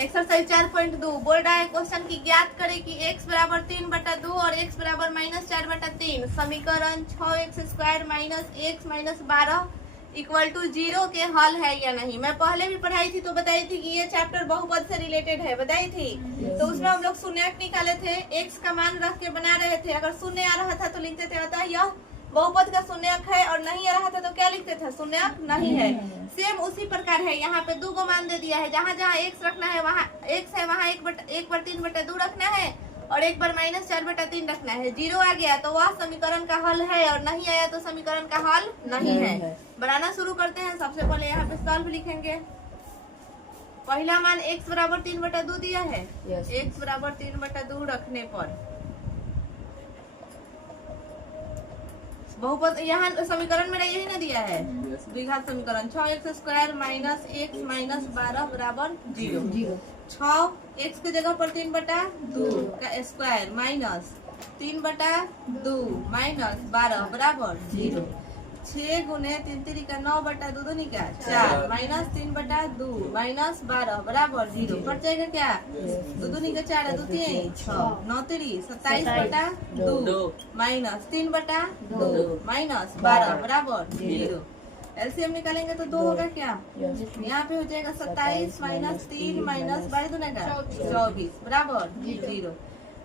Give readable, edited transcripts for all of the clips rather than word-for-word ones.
Exercise 4.2 बोल रहा है क्वेश्चन की ज्ञात करें कि x बराबर 3/2 और x बराबर -4/3 समीकरण 6x² - x - 12 = 0 के हल है या नहीं। मैं पहले भी पढ़ाई थी तो बताई थी कि ये चैप्टर बहुपद से रिलेटेड है, बताई थी। तो उसमें हम लोग शून्यक निकाले थे, x का मान रख के बना रहे थे। अगर शून्य आ रहा था तो लिखते थे अतः यह बहुपद का शून्यक है, और नहीं आ रहा था तो क्या लिखते थे, शून्यक नहीं है। सेम उसी प्रकार है, यहाँ पे 2 को मान दे दिया है। जहाँ जहाँ x रखना है वहाँ x है, वहाँ 1/3/2 रखना है और 1/-4/3 रखना है। 0 आ गया तो वह समीकरण का हल है, और नहीं आया तो समीकरण का हल नहीं है। बनाना शुरू करते हैं। सबसे पहले यहाँ पे सॉल्व लिखेंगे। पहला मान x बराबर 3/2 दिया है। x बराबर 3/2 रखने पर बहुपद यहाँ समीकरण मेरा यही ना दिया है, द्विघात समीकरण 6x² - x - 12 बराबर 0। 6x की जगह पर 3/2 का स्क्वायर माइनस 3/2 माइनस 12 बराबर 0। 6 गुने 3 3 का 9/2 दूनी का 4 माइनस 3/2 माइनस 12 बराबर 0। कट जाएगा क्या, 2 दूनी का 4 2 3 6 9 3 27/2 माइनस 3/2 माइनस 12 बराबर 0। एलसीएम निकालेंगे तो 2 होगा क्या, यहाँ पे हो जाएगा 27 माइनस 3 माइनस 12 दूना का 24 बराबर 0।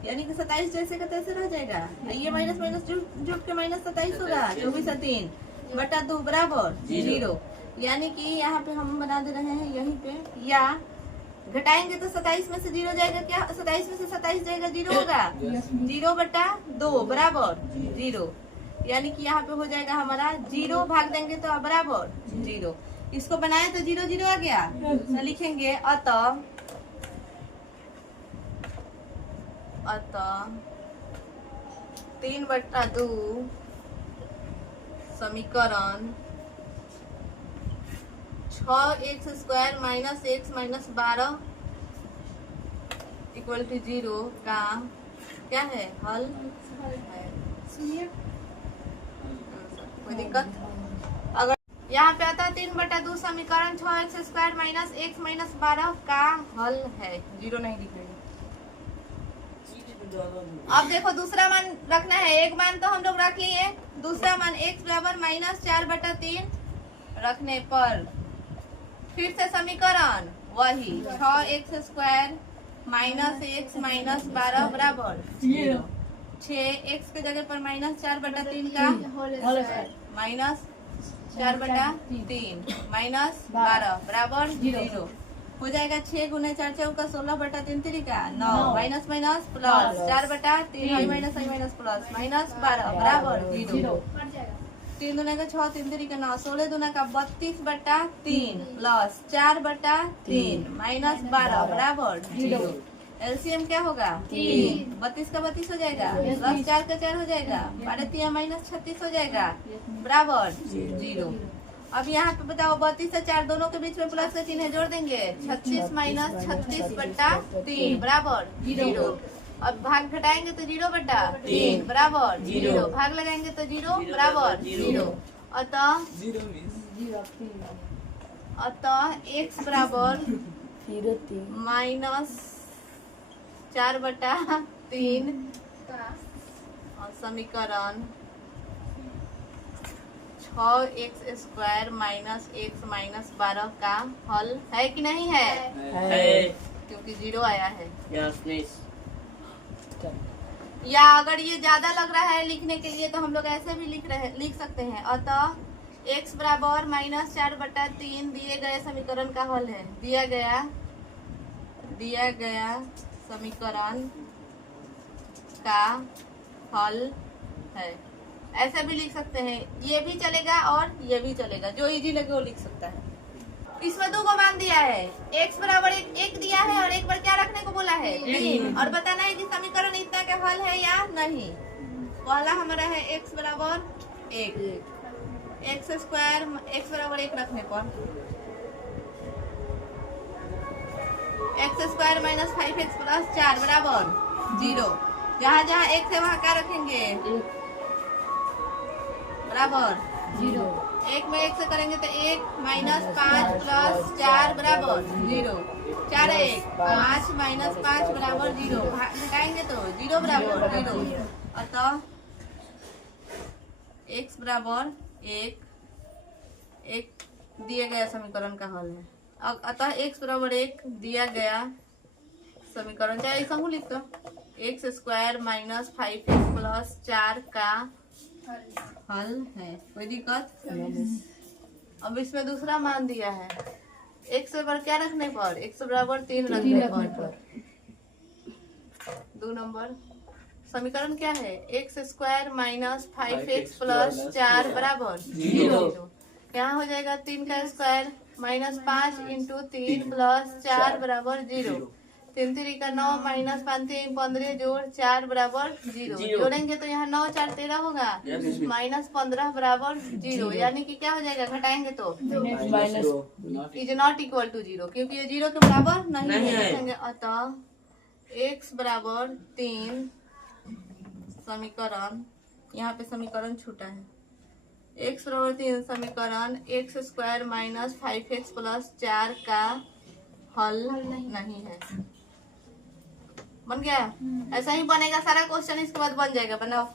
यानी कि 27 जैसे का तैसे रह जाएगा। ये माइनस माइनस जुड़ के -27 होगा। 24/3/2 बराबर 0। यानी कि यहाँ पे हम बना दे रहे हैं यहीं पे, या घटाएंगे तो 27 में से 0 जाएगा क्या, 27 में से 27 जाएगा 0 होगा। 0/2 बराबर 0। यानी कि यहाँ पे हो जाएगा हमारा 0 भाग देंगे तो बराबर 0। इसको बनाए तो 0 0 आ गया। तो लिखेंगे अतः 3/2 समीकरण 6x² - x - 12 = 0 का क्या है, हल है। कोई दिक्कत? अगर यहाँ पे आता है 3/2 समीकरण 6x² - x - 12 का हल है, 0 नहीं लिख रही। अब देखो दूसरा मान रखना है। एक मान तो हम लोग रख लिए, दूसरा मान x बराबर -4/3 रखने पर फिर से समीकरण वही 6x² - x - 12 बराबर 0। 6x के जगह पर -4/3 का -4/3 -12 बराबर 0 हो जाएगा। 6 गुने 4 4 का 16/3 3 का 9 minus minus plus 4/3 minus minus plus -12 बराबर 0। 3 दूना का 6 3 3 का 9 16 दूना का 32/3 प्लस 4/3 माइनस 12 बराबर 0। एलसीएम क्या होगा 3, 32 का 32 हो जाएगा, प्लस 4 का 4 हो जाएगा, 12 माइनस 36 हो जाएगा बराबर 0। अब यहाँ पे बताओ 32 से 4 दोनों के बीच में प्लस का चिन्ह जोड़ देंगे। 36 माइनस 36/3 बराबर 0। अब भाग घटाएंगे तो 0/3 बराबर 0। भाग लगाएंगे तो 0 बराबर 0। अतः x बराबर -4/3 और समीकरण 6x² - x - 12 का हल है कि नहीं है, क्योंकि 0 आया है। या अगर ये ज्यादा लग रहा है लिखने के लिए तो हम लोग ऐसे भी लिख सकते हैं। अतः x बराबर -4/3 दिए गए समीकरण का हल है। दिया गया समीकरण का हल है, ऐसा भी लिख सकते हैं। ये भी चलेगा और ये भी चलेगा, जो इजी लगे वो लिख सकता है। इसमें 2 को मान दिया है, x बराबर 1 दिया है और एक बार क्या रखने को बोला है 3, और बताना है कि समीकरण इतना का हल है या नहीं। पहला हमारा है x बराबर 1, x² x बराबर 1 रखने पर x² - 5x + 4 बराबर 0। जहाँ जहाँ x है वहाँ क्या रखेंगे बराबर 0। 1 में 1 से करेंगे तो 1 - 5 + 4 बराबर 0। 4 एक 5 माइनस 5 बराबर 0, घटाएंगे तो 0 बराबर 0, अतः x बराबर 1 दिए गया समीकरण का हल है। अतः x बराबर 1 दिया गया समीकरण, चाहे ऐसा हूँ लिख दो, x square minus 5x plus 4 का हल है। कोई दिक्कत? अब इसमें दूसरा मान दिया है, x बराबर क्या रखने पर, x बराबर 3 रखने पर। 2 नंबर समीकरण क्या है, x square minus 5x plus 4 बराबर 0। यहाँ हो जाएगा 3 का स्क्वायर माइनस 5 इंटू 3 प्लस 4 बराबर 0। 3 3 का 9 माइनस 5 3 15 जोड़ 4 बराबर 0। जोड़ेंगे तो यहाँ 9 4 13 होगा, माइनस 15 बराबर 0, यानी कि क्या हो जाएगा, घटाएंगे तो इज नॉट इक्वल टू 0, क्योंकि ये 0 के बराबर नहीं है। अतः x बराबर 3 समीकरण, यहाँ पे समीकरण छूटा है, x बराबर 3 समीकरण x square minus 5x plus 4 का हल नहीं है। बन गया? ऐसा ही बनेगा सारा क्वेश्चन, इसके बाद बन जाएगा, बनाओ।